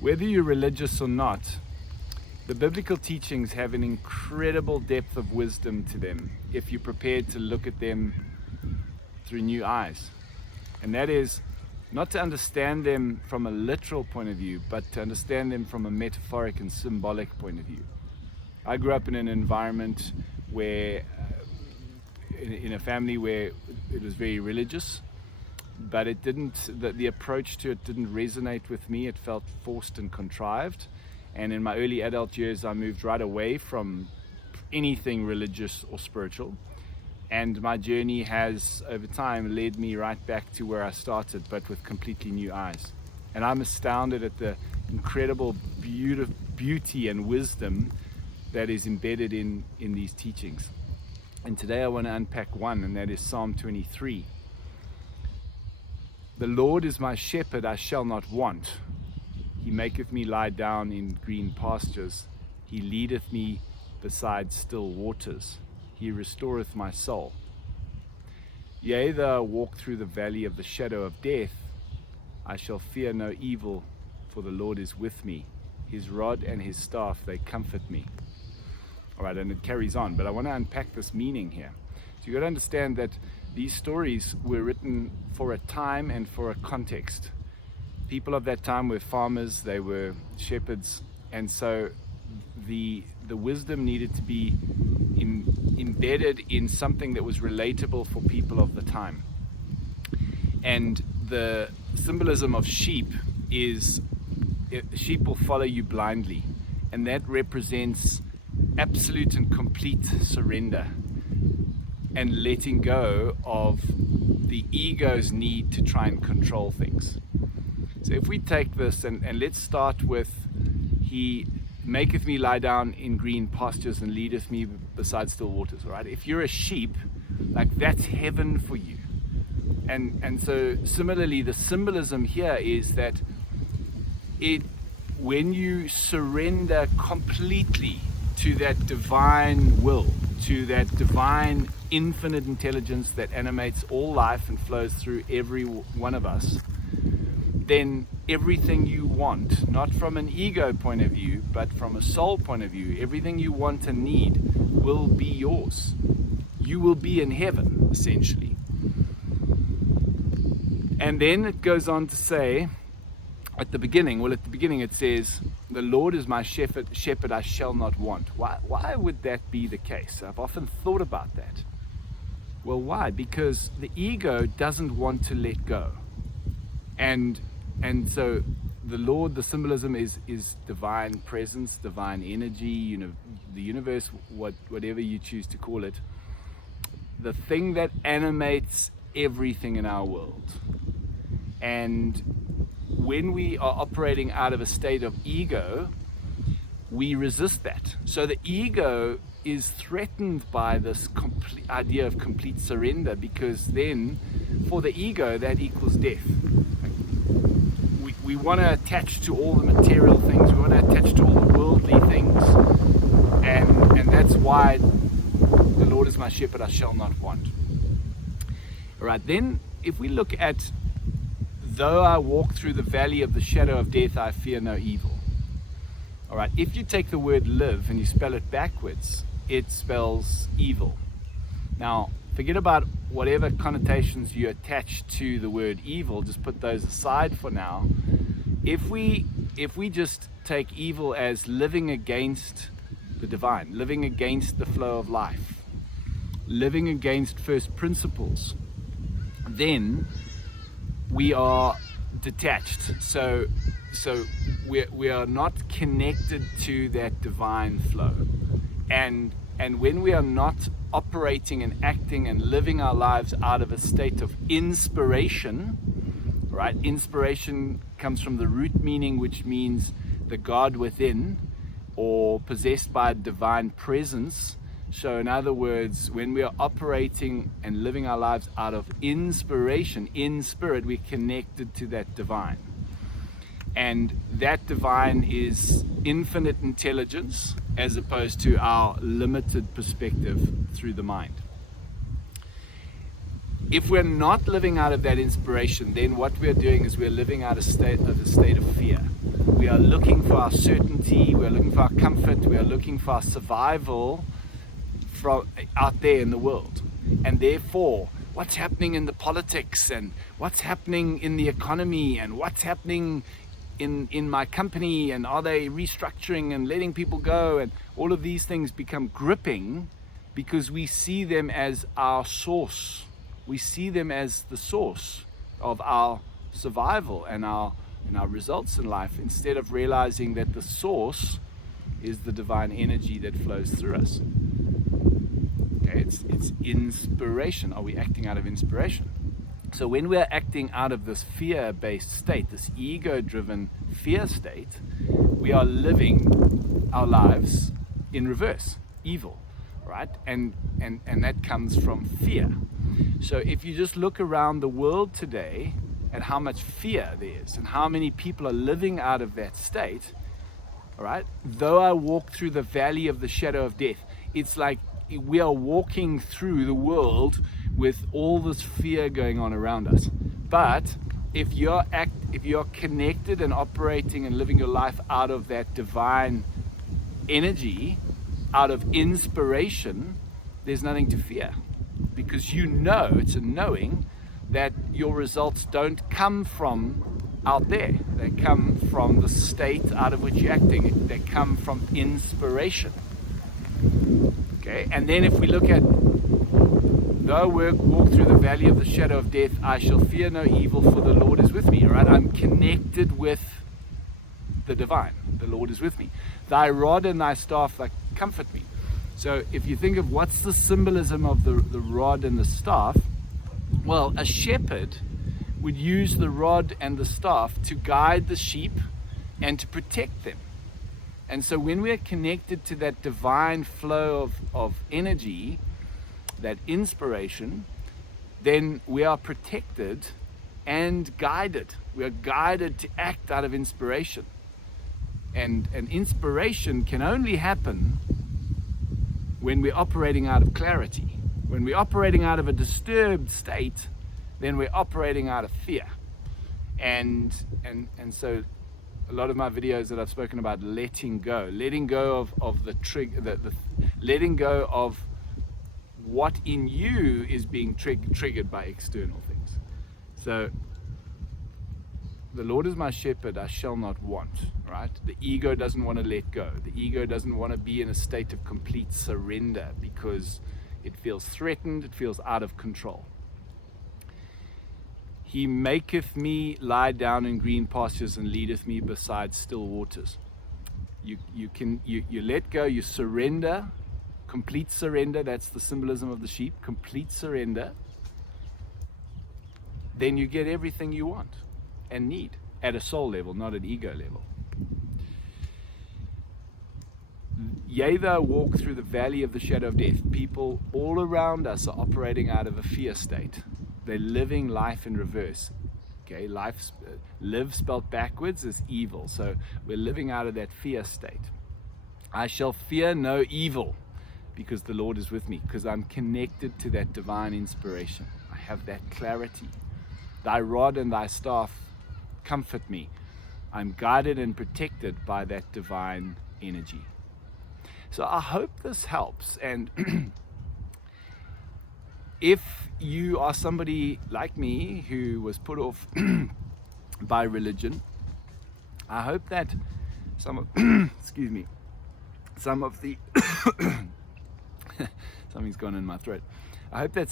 Whether you're religious or not, the biblical teachings have an incredible depth of wisdom to them if you're prepared to look at them through new eyes. And that is not to understand them from a literal point of view, but to understand them from a metaphoric and symbolic point of view. I grew up in an environment where, in a family where it was very religious, but it didn't, the approach to it didn't resonate with me. It felt forced and contrived. And in my early adult years, I moved right away from anything religious or spiritual. And my journey has, over time, led me right back to where I started, but with completely new eyes. And I'm astounded at the incredible beauty and wisdom that is embedded in these teachings. And today I want to unpack one, and that is Psalm 23. The Lord is my shepherd, I shall not want. He maketh me lie down in green pastures. He leadeth me beside still waters. He restoreth my soul. Yea, though I walk through the valley of the shadow of death, I shall fear no evil, for the Lord is with me. His rod and his staff, they comfort me. All right, and it carries on, but I want to unpack this meaning here. So you've got to understand that these stories were written for a time and for a context. People of that time were farmers, they were shepherds, and so the wisdom needed to be embedded in something that was relatable for people of the time. And the symbolism of sheep is, sheep will follow you blindly, and that represents absolute and complete surrender and letting go of the ego's need to try and control things. So if we take this and let's start with, he maketh me lie down in green pastures and leadeth me beside still waters. All right, if you're a sheep, like, that's heaven for you. And so similarly, the symbolism here is that when you surrender completely to that divine will, to that divine infinite intelligence that animates all life and flows through every one of us, then everything you want, not from an ego point of view, but from a soul point of view, everything you want and need will be yours. You will be in heaven, essentially. And then it goes on to say, at the beginning it says, the Lord is my shepherd, I shall not want. Why would that be the case? I've often thought about that. Well, why? Because the ego doesn't want to let go. And so the Lord, the symbolism is divine presence, divine energy, the universe, whatever you choose to call it. The thing that animates everything in our world. And when we are operating out of a state of ego, we resist that. So the ego is threatened by this idea of complete surrender, because then for the ego that equals death. We want to attach to all the material things, we want to attach to all the worldly things, and that's why the Lord is my shepherd, I shall not want. All right, then if we look at, though I walk through the valley of the shadow of death, I fear no evil. All right, if you take the word live and you spell it backwards, it spells evil. Now, forget about whatever connotations you attach to the word evil, just put those aside for now. If we just take evil as living against the divine, living against the flow of life, living against first principles, then we are detached. So we are not connected to that divine flow. And when we are not operating and acting and living our lives out of a state of inspiration, right? Inspiration comes from the root meaning, which means the God within, or possessed by a divine presence. So in other words, when we are operating and living our lives out of inspiration, in spirit, we're connected to that divine. And that divine is infinite intelligence, as opposed to our limited perspective through the mind. If we're not living out of that inspiration, then what we're doing is we're living out of a state of fear. We are looking for our certainty, we are looking for our comfort, we are looking for our survival from out there in the world. And therefore, what's happening in the politics, and what's happening in the economy, and what's happening in my company, and are they restructuring and letting people go, and all of these things become gripping because we see them as our source. We see them as the source of our survival and our results in life, instead of realizing that the source is the divine energy that flows through us. Okay, it's inspiration. Are we acting out of inspiration? So when we're acting out of this fear-based state, this ego-driven fear state, we are living our lives in reverse, evil, right? And that comes from fear. So if you just look around the world today at how much fear there is and how many people are living out of that state, all right? Though I walk through the valley of the shadow of death, it's like we are walking through the world with all this fear going on around us. But if you're connected and operating and living your life out of that divine energy, out of inspiration, there's nothing to fear, because you know, it's a knowing that your results don't come from out there. They come from the state out of which you're acting. They come from inspiration. Okay, and then if we look at, though I walk through the valley of the shadow of death, I shall fear no evil, for the Lord is with me. All right, I'm connected with the divine. The Lord is with me. Thy rod and thy staff, they comfort me. So if you think of what's the symbolism of the rod and the staff, well, a shepherd would use the rod and the staff to guide the sheep and to protect them. And so when we're connected to that divine flow of energy, that inspiration, then we are protected and guided. We are guided to act out of inspiration. And inspiration can only happen when we're operating out of clarity. When we're operating out of a disturbed state, then we're operating out of fear. And so a lot of my videos that I've spoken about letting go of the trigger, letting go of what in you is being triggered by external things. So the Lord is my shepherd, I shall not want, right? The ego doesn't want to let go. The ego doesn't want to be in a state of complete surrender because it feels threatened, it feels out of control. He maketh me lie down in green pastures and leadeth me beside still waters. You let go, you surrender, complete surrender. That's the symbolism of the sheep, complete surrender. Then you get everything you want and need at a soul level, not an ego level. Yea, though I walk through the valley of the shadow of death, people all around us are operating out of a fear state. They're living life in reverse. Okay, live spelled backwards is evil. So we're living out of that fear state. I shall fear no evil because the Lord is with me, because I'm connected to that divine inspiration. I have that clarity. Thy rod and thy staff comfort me. I'm guided and protected by that divine energy. So I hope this helps. And if you are somebody like me who was put off by religion, I hope that some of the something's gone in my throat. I hope that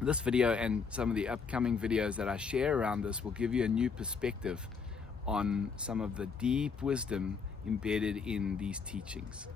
this video and some of the upcoming videos that I share around this will give you a new perspective on some of the deep wisdom embedded in these teachings.